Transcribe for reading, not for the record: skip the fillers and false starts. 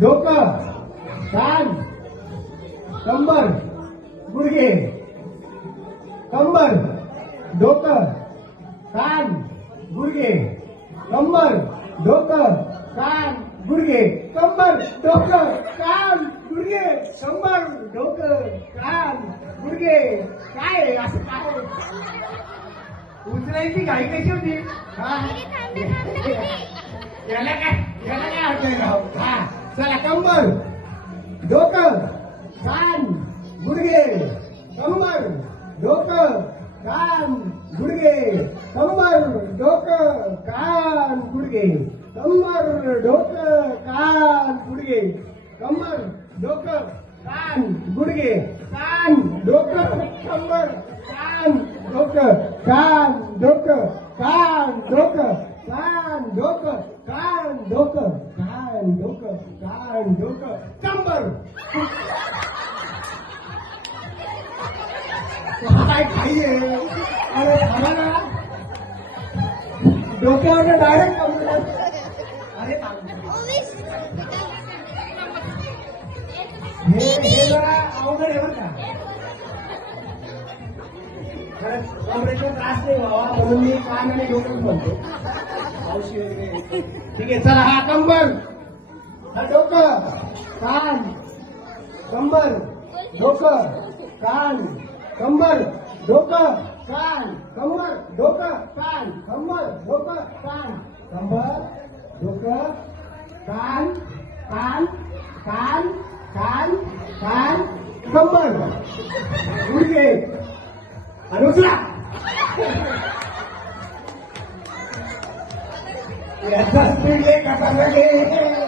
डोकं, कान, कंबर, गुडघे, कंबर, डोकं, कान, गुडघे, कंबर, डोकं, कान, गुडघे, कंबर, डोकं, कान, गुडघे, कंबर, डोकं, कान, गुडघे. काय आहे? असं काय उचलायची घाई कशी होती? याला काय अर्थ आहे राव? हा चला, कंबर, डोकं, कान, गुडघे, कंबर, डोकं, कान, गुडघे, कंबर, डोकं, कान, गुडघे, कंबर, डोकं, कान, गुडघे, कंबर, डोकं, कान, गुडघे, कान, डोकं, कंबर, कान, डोकं, कान, डोकं, कान, डोकं, कान, डोकं, कान, डोकं, कान, डोकं, कान, डोकं, कंबर. काय खाईये? अरे थांबा ना, डोक्यावर डायरेक्ट कंबर. अरे हे जरा अवघड आहे बरं का. कमरेचा त्रास नाही व्हावा म्हणून मी कान आणि डोकं म्हणतो. औषध वगैरे ठीक आहे. चला, हा कंबर, हा डोकं, कान, कंबर, डोकं, कान, कंबर, डोकं, कान, कंबर, डोकं, कान, कंबर, डोकं, कान, कंबर, डोकं, कान, कान, कान, कान, कान, कंबर, गुडघे आणि उचला. याचा स्पीड आहे का?